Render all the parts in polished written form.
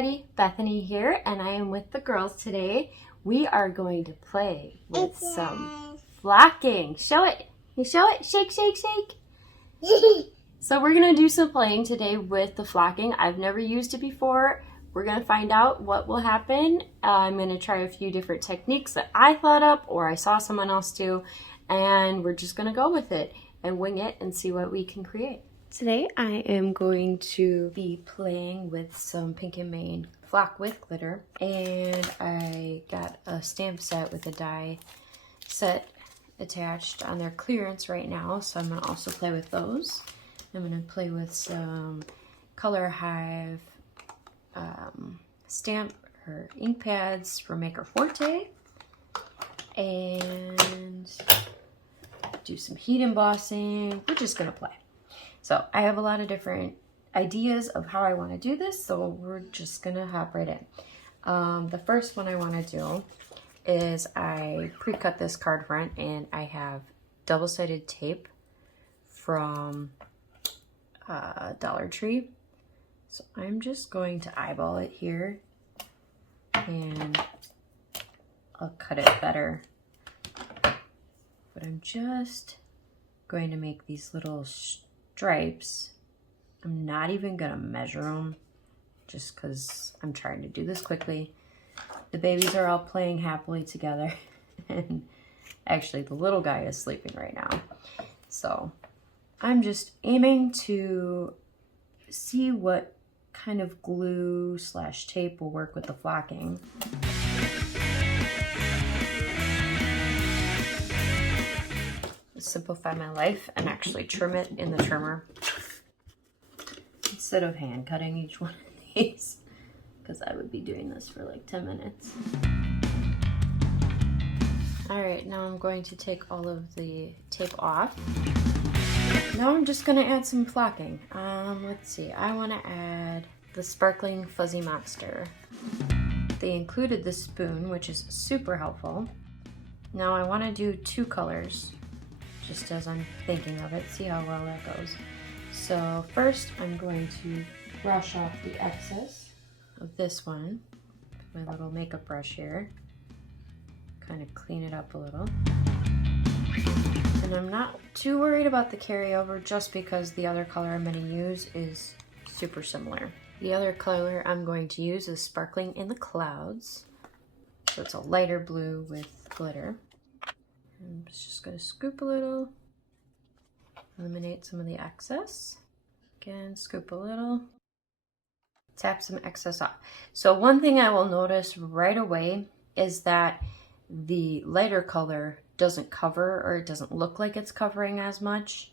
everybody, Bethany here, and I am with the girls today. We are going to play with some flocking. Show it. You show it. Shake, shake, shake. So we're going to do some playing today with the flocking. I've never used it before. We're going to find out what will happen. I'm going to try a few different techniques that I thought up or I saw someone else do, and we're just going to go with it and wing it and see what we can create. Today I am going to be playing with some Pink and Mane flock with glitter, and I got a stamp set with a die set attached on their clearance right now, so I'm going to also play with those. I'm going to play with some Color Hive stamp or ink pads from Maker Forte, and do some heat embossing. We're just going to play. So I have a lot of different ideas of how I want to do this, so we're just gonna hop right in. The first one I want to do is I pre-cut this card front, and I have double-sided tape from Dollar Tree. So I'm just going to eyeball it here, and I'll cut it better. But I'm just going to make these little stripes. I'm not even gonna measure them just because I'm trying to do this quickly. The babies are all playing happily together, and actually the little guy is sleeping right now. So I'm just aiming to see what kind of glue / tape will work with the flocking. Simplify my life and actually trim it in the trimmer instead of hand cutting each one of these, because I would be doing this for like 10 minutes. All right, now I'm going to take all of the tape off. Now I'm just gonna add some flocking. Let's see, I wanna add the Sparkling Fuzzy Monster. They included the spoon, which is super helpful. Now I wanna do 2 colors, just as I'm thinking of it, see how well that goes. So first I'm going to brush off the excess of this one with my little makeup brush here. Kind of clean it up a little. And I'm not too worried about the carryover just because the other color I'm going to use is super similar. The other color I'm going to use is Sparkling in the Clouds. So it's a lighter blue with glitter. I'm just going to scoop a little, eliminate some of the excess. Again, scoop a little, tap some excess off. So one thing I will notice right away is that the lighter color doesn't cover, or it doesn't look like it's covering as much,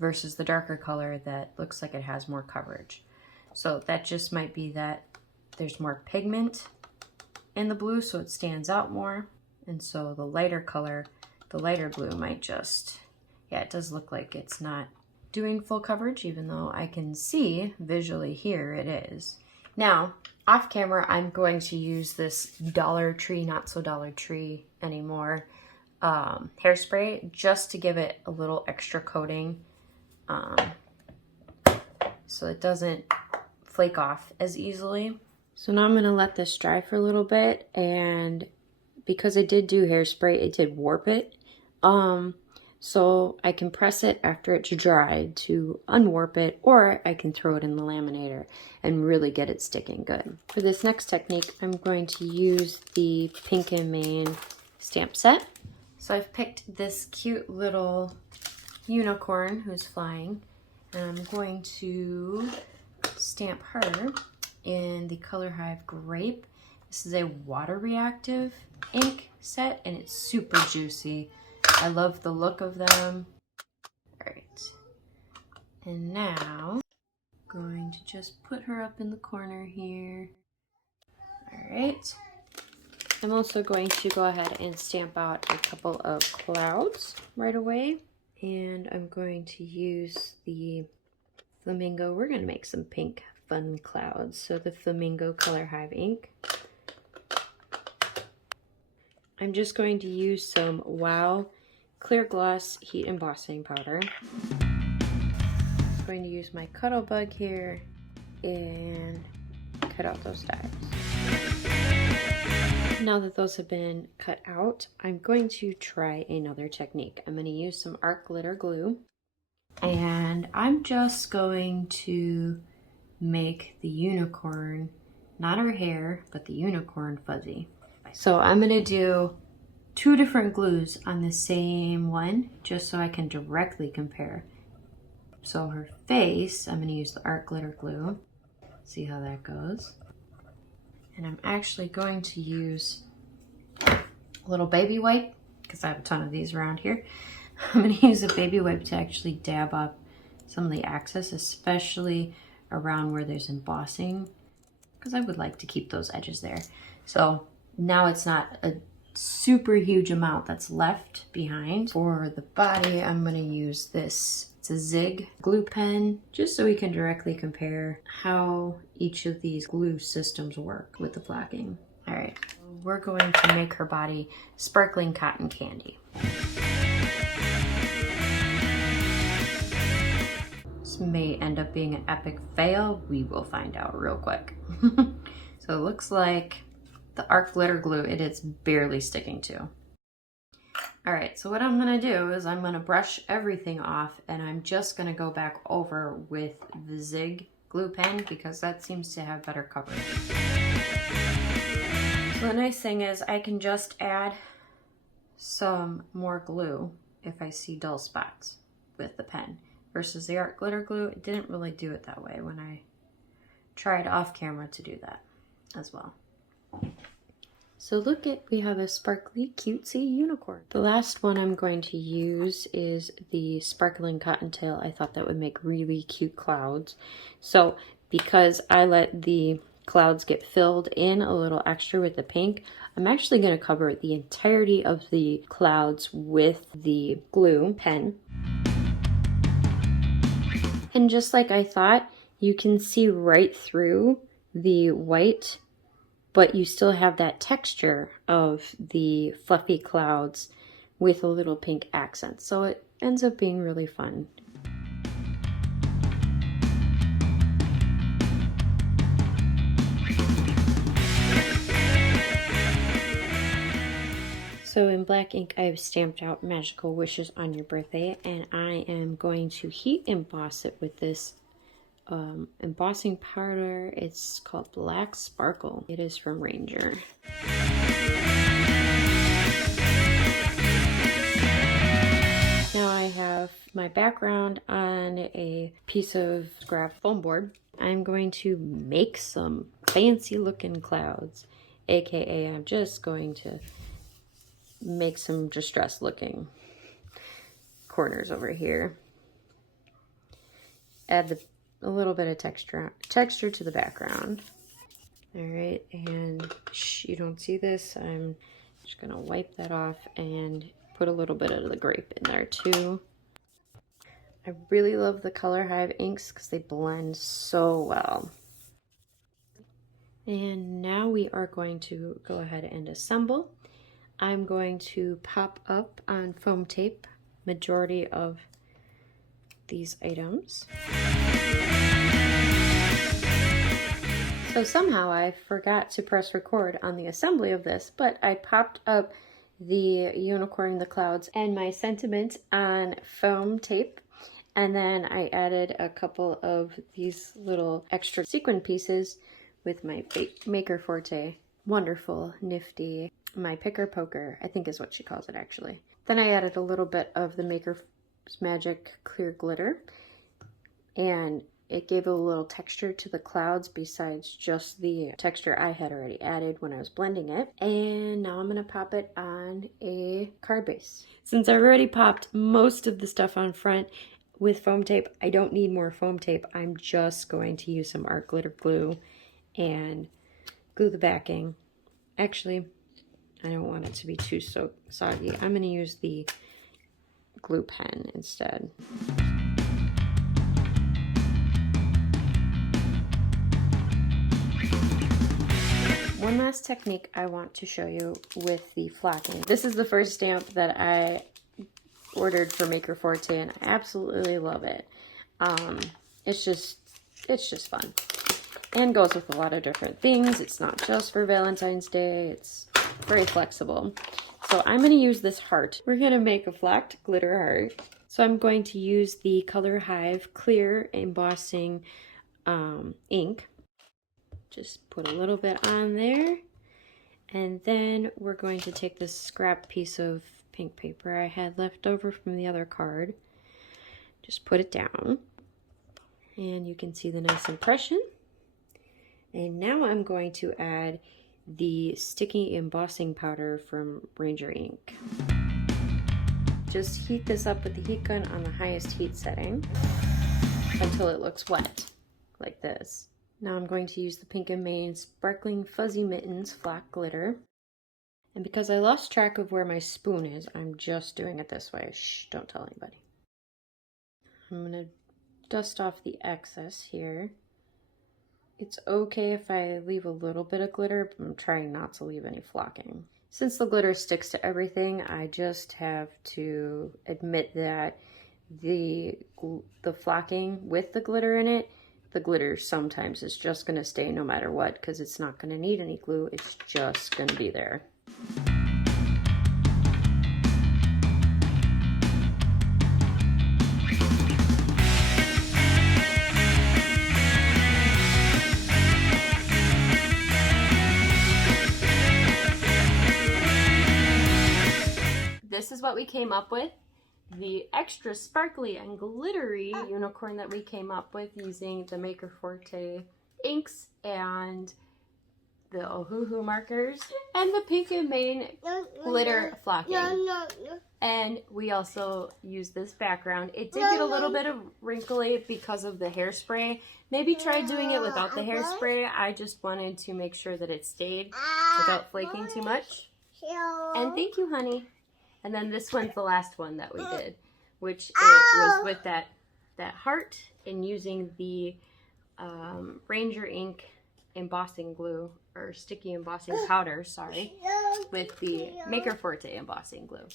versus the darker color that looks like it has more coverage. So that just might be that there's more pigment in the blue, so it stands out more. And so the lighter color, the lighter blue might just, yeah, it does look like it's not doing full coverage, even though I can see visually here it is. Now, off camera, I'm going to use this Dollar Tree, not so Dollar Tree anymore, hairspray, just to give it a little extra coating, so it doesn't flake off as easily. So now I'm gonna let this dry for a little bit, and because I did do hairspray, it did warp it. So I can press it after it's dried to unwarp it, or I can throw it in the laminator and really get it sticking good. For this next technique, I'm going to use the Pink and Mane stamp set. So I've picked this cute little unicorn who's flying, and I'm going to stamp her in the Color Hive Grape. This is a water reactive ink set, and it's super juicy. I love the look of them. All right, and now I'm going to just put her up in the corner here. All right, I'm also going to go ahead and stamp out a couple of clouds right away, and I'm going to use the flamingo. We're going to make some pink fun clouds, so the Flamingo Color Hive ink. I'm just going to use some Wow Clear Gloss Heat Embossing Powder. I'm going to use my Cuddle Bug here and cut out those dies. Now that those have been cut out, I'm going to try another technique. I'm going to use some art glitter glue, and I'm just going to make the unicorn, not her hair, but the unicorn fuzzy. So I'm going to do 2 different glues on the same one, just so I can directly compare. So her face, I'm going to use the art glitter glue. See how that goes. And I'm actually going to use a little baby wipe, because I have a ton of these around here. I'm going to use a baby wipe to actually dab up some of the excess, especially around where there's embossing, because I would like to keep those edges there. So now it's not a super huge amount that's left behind. For the body, I'm going to use this. It's a Zig glue pen, just so we can directly compare how each of these glue systems work with the flocking. All right, we're going to make her body sparkling cotton candy. This may end up being an epic fail. We will find out real quick. So it looks like the art glitter glue, it is barely sticking to. All right, so what I'm gonna do is I'm gonna brush everything off, and I'm just gonna go back over with the Zig glue pen because that seems to have better coverage. So the nice thing is I can just add some more glue if I see dull spots with the pen, versus the art glitter glue, it didn't really do it that way when I tried off camera to do that as well. So look at, we have a sparkly cutesy unicorn. The last one I'm going to use is the sparkling cottontail. I thought that would make really cute clouds. So because I let the clouds get filled in a little extra with the pink, I'm actually going to cover the entirety of the clouds with the glue pen. And just like I thought, you can see right through the white, but you still have that texture of the fluffy clouds with a little pink accent. So it ends up being really fun. So in black ink, I've stamped out Magical Wishes on Your Birthday, and I am going to heat emboss it with this embossing powder. It's called Black Sparkle. It is from Ranger. Now I have my background on a piece of scrap foam board. I'm going to make some fancy looking clouds, aka I'm just going to make some distressed looking corners over here. Add a little bit of texture to the background. All right, and you don't see this. I'm just gonna wipe that off and put a little bit of the grape in there too. I really love the Color Hive inks because they blend so well. And now we are going to go ahead and assemble. I'm going to pop up on foam tape majority of these items. So somehow I forgot to press record on the assembly of this, but I popped up the unicorn, the clouds, and my sentiment on foam tape. And then I added a couple of these little extra sequin pieces with my Maker Forte. Wonderful, nifty, my picker poker, I think is what she calls it actually. Then I added a little bit of the Maker's Magic clear glitter, and it gave a little texture to the clouds besides just the texture I had already added when I was blending it. And now I'm gonna pop it on a card base. Since I already popped most of the stuff on front with foam tape, I don't need more foam tape. I'm just going to use some art glitter glue and glue the backing. Actually, I don't want it to be too soggy. I'm gonna use the glue pen instead. One last technique I want to show you with the flocking. This is the first stamp that I ordered for Maker Forte, and I absolutely love it. It's just fun. and goes with a lot of different things. It's not just for Valentine's Day. It's very flexible. So I'm going to use this heart. We're going to make a flocked glitter heart. So I'm going to use the Color Hive Clear Embossing ink. Just put a little bit on there. And then we're going to take this scrap piece of pink paper I had left over from the other card. Just put it down. And you can see the nice impression. And now I'm going to add the sticky embossing powder from Ranger Ink. Just heat this up with the heat gun on the highest heat setting until it looks wet, like this. Now I'm going to use the Pink and Main Sparkling Fuzzy Mittens Flock Glitter. And because I lost track of where my spoon is, I'm just doing it this way. Shh, don't tell anybody. I'm going to dust off the excess here. It's okay if I leave a little bit of glitter, but I'm trying not to leave any flocking. Since the glitter sticks to everything, I just have to admit that the flocking with the glitter in it, the glitter sometimes is just going to stay no matter what, because it's not going to need any glue. It's just going to be there. This is what we came up with. The extra sparkly and glittery unicorn that we came up with using the Maker Forte inks and the Ohuhu markers and the Pink and Main glitter flocking. And we also used this background. It did get a little bit of wrinkly because of the hairspray. Maybe try doing it without the hairspray. I just wanted to make sure that it stayed without flaking too much. And thank you, honey. And then this one's the last one that we did, which it was with that heart and using the Ranger Ink embossing glue, or sticky embossing powder, sorry, with the Maker Forte embossing glue.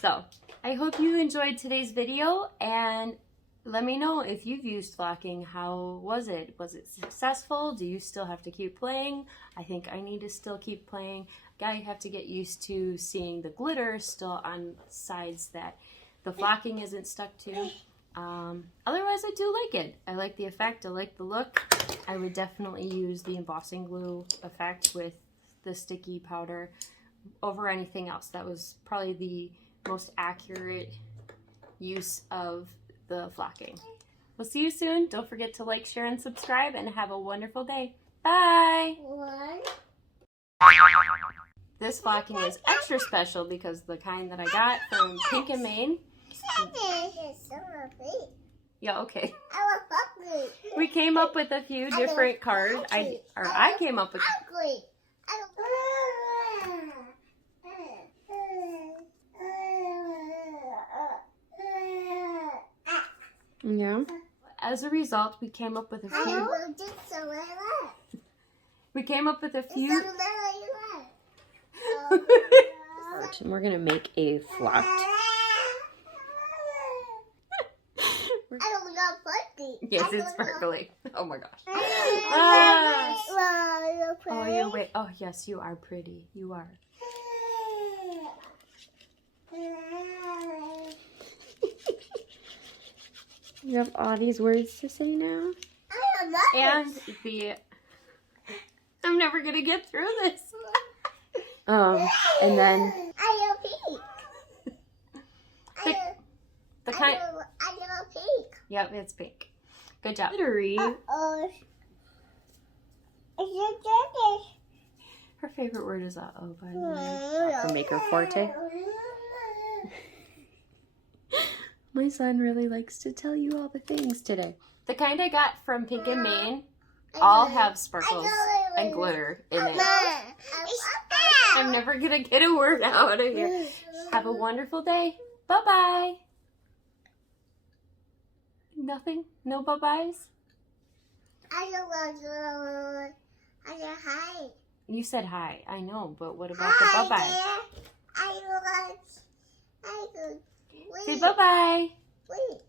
So I hope you enjoyed today's video, and let me know if you've used flocking. How was it? Was it successful? Do you still have to keep playing? I think I need to still keep playing. I have to get used to seeing the glitter still on sides that the flocking isn't stuck to. Otherwise, I do like it. I like the effect. I like the look. I would definitely use the embossing glue effect with the sticky powder over anything else. That was probably the most accurate use of the flocking. We'll see you soon. Don't forget to like, share, and subscribe, and have a wonderful day. Bye! This flocking is extra special because the kind that I got from Pink and Main. Yeah, okay. We came up with a few different cards. I came up with. Yeah. As a result, we came up with a few. We came up with a few. And we're gonna make a flocked. Yes, it's sparkly. Oh my gosh. Oh, you're wait. Oh, yes, you are pretty. You are. You have all these words to say now? And I'm never gonna get through this. And then the kind. I love pink. Yep, it's pink. Good job. Glittery. Her favorite word is uh-oh, by the way. From Maker Forte. My son really likes to tell you all the things today. The kind I got from Pink and Main all have sparkles and glitter in it. I'm never gonna get a word out of here. Have a wonderful day. Bye-bye. Nothing? No bye-byes? I said hi. You said hi. I know, but what about the bye-byes? Say bye-bye. Wait.